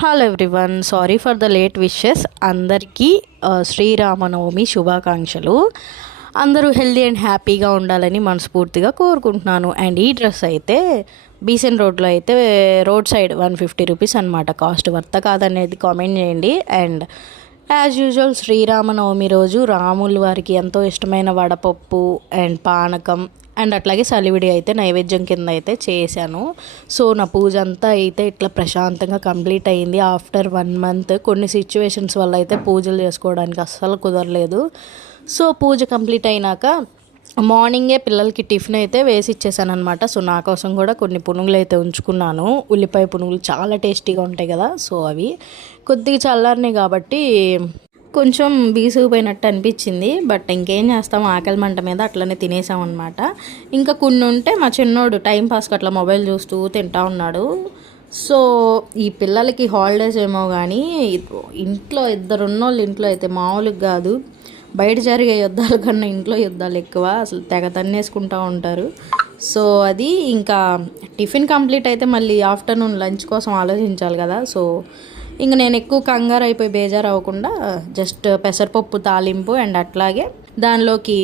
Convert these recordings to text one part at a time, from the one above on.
Hello everyone, sorry for the late wishes. అందరికీ శ్రీరామనవమి శుభాకాంక్షలు. అందరూ హెల్దీ అండ్ హ్యాపీగా ఉండాలని మనస్ఫూర్తిగా కోరుకుంటున్నాను. అండ్ ఈ డ్రెస్ అయితే బీసెన్ రోడ్లో అయితే రోడ్ సైడ్ 150 రూపీస్ అనమాట. కాస్ట్ వర్త కాదనేది కామెంట్ చేయండి. అండ్ యాజ్ యూజువల్ శ్రీరామనవమి రోజు రాముల వారికి ఎంతో ఇష్టమైన వడపప్పు అండ్ పానకం అండ్ అట్లాగే సలివిడి అయితే నైవేద్యం కింద అయితే చేశాను. సో నా పూజ అంతా అయితే ఇట్లా ప్రశాంతంగా కంప్లీట్ అయ్యింది. ఆఫ్టర్ 1 మంత్ కొన్ని సిచ్యువేషన్స్ వల్ల అయితే పూజలు చేసుకోవడానికి అస్సలు కుదరలేదు. సో పూజ కంప్లీట్ అయినాక మార్నింగే పిల్లలకి టిఫిన్ అయితే వేసి ఇచ్చేసాను అనమాట. సో నా కోసం కూడా కొన్ని పునుగులు అయితే ఉంచుకున్నాను. ఉల్లిపాయ పునుగులు చాలా టేస్టీగా ఉంటాయి కదా. సో అవి కొద్దిగా చల్లారినాయి కాబట్టి కొంచెం బీసుకుపోయినట్టు అనిపించింది. బట్ ఇంకేం చేస్తాం, ఆకలి మంట మీద అట్లనే తినేసాం అనమాట. ఇంకా కొన్ని ఉంటే మా చిన్నోడు టైంపాస్కి అట్లా మొబైల్ చూస్తూ తింటా ఉన్నాడు. సో ఈ పిల్లలకి హాలిడేస్ ఏమో కానీ ఇంట్లో ఉన్నోళ్ళు ఇంట్లో అయితే మామూలుగా కాదు. బయట జరిగే యుద్ధాల కన్నా ఇంట్లో యుద్ధాలు ఎక్కువ. అసలు తెగ తన్నేసుకుంటూ ఉంటారు. సో అది ఇంకా టిఫిన్ కంప్లీట్ అయితే మళ్ళీ ఆఫ్టర్నూన్ లంచ్ కోసం ఆలోచించాలి కదా. సో ఇంక నేను ఎక్కువ కంగారు అయిపోయి బేజారు అవ్వకుండా జస్ట్ పెసరపప్పు తాలింపు అండ్ అట్లాగే దానిలోకి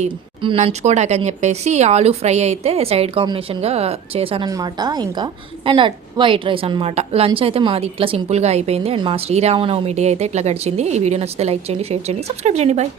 నంచుకోవడానికి అని చెప్పేసి ఆలూ ఫ్రై అయితే సైడ్ కాంబినేషన్గా చేశానమాట. ఇంకా అండ్ వైట్ రైస్ అనమాట. లంచ్ అయితే మాది ఇట్లా సింపుల్గా అయిపోయింది. అండ్ మా శ్రీరామనవమి డే అయితే ఇట్లా గడిచింది. ఈ వీడియో నచ్చితే లైక్ చేయండి, షేర్ చేయండి, సబ్స్క్రైబ్ చేయండి. బాయ్.